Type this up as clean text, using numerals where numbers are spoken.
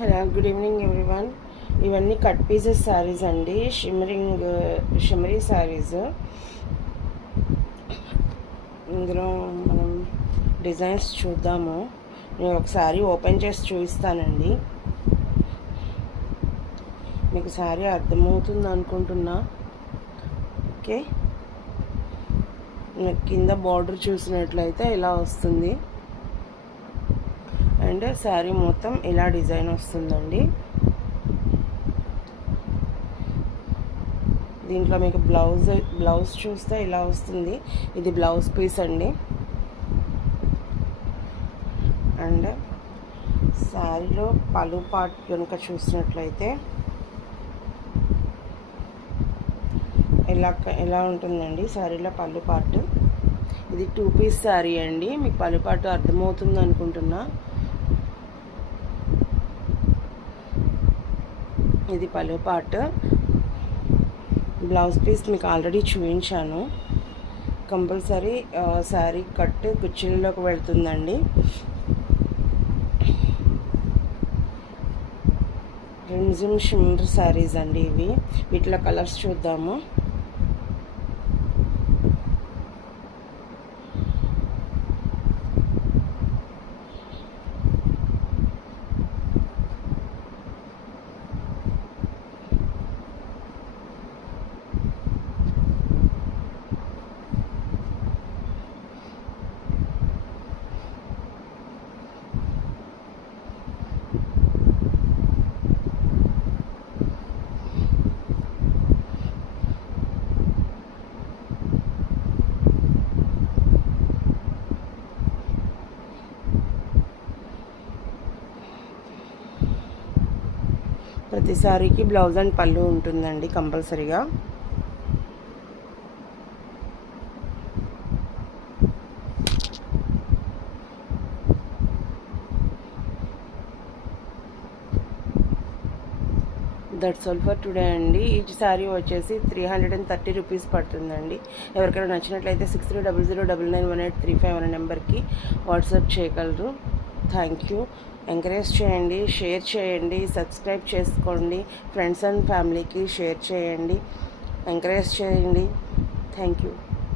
Hello, good evening everyone. ఇవన్నీ cut pieces saris అండి, shimmery saris. ఇందులో మనం డిజైన్స్ చూద్దాము. నేను ఒక శారీ ఓపెన్ చేసి చూపిస్తానండి. మీకు శారీ అర్థమవుతుంది అనుకుంటున్నా. ఓకే, కింద బార్డర్ చూసినట్లయితే ఇలా వస్తుంది అండ్ శారీ మొత్తం ఇలా డిజైన్ వస్తుందండి. దీంట్లో మీకు బ్లౌజ్ చూస్తే ఇలా వస్తుంది. ఇది బ్లౌజ్ పీస్ అండి. అండ్ శారీలో పళ్ళు పార్ట్ కనుక చూసినట్లయితే ఎలా ఉంటుందండి శారీలో పళ్ళు పార్ట్. ఇది 2 పీస్ శారీ అండి. మీకు పళ్ళు పార్ట్ అర్థమవుతుంది అనుకుంటున్నా. ఇది పళ్ళు పార్ట్. బ్లౌజ్ పీస్ మీకు ఆల్రెడీ చూపించాను. కంపల్సరీ శారీ కట్ కుర్చీలలోకి వెళ్తుందండి. రిమ్జిమ్ షిమ్మర్ శారీస్ అండి ఇవి. వీటిలో కలర్స్ చూద్దాము. ప్రతి సారీకి బ్లౌజ్ అండ్ పళ్ళు ఉంటుందండి కంపల్సరీగా. దట్స్ ఆల్ ఫర్ టుడే అండి. ఈచ్ శారీ వచ్చేసి 330 రూపీస్ పడుతుందండి. ఎవరికైనా నచ్చినట్లయితే 6300991835 అనే నెంబర్కి వాట్సాప్ చేయగలరు. Thank you. ఎంకరేజ్ చేయండి, షేర్ చేయండి, సబ్స్క్రైబ్ చేసుకోండి. ఫ్రెండ్స్ అండ్ ఫ్యామిలీకి షేర్ చేయండి, ఎంకరేజ్ చేయండి. Thank you.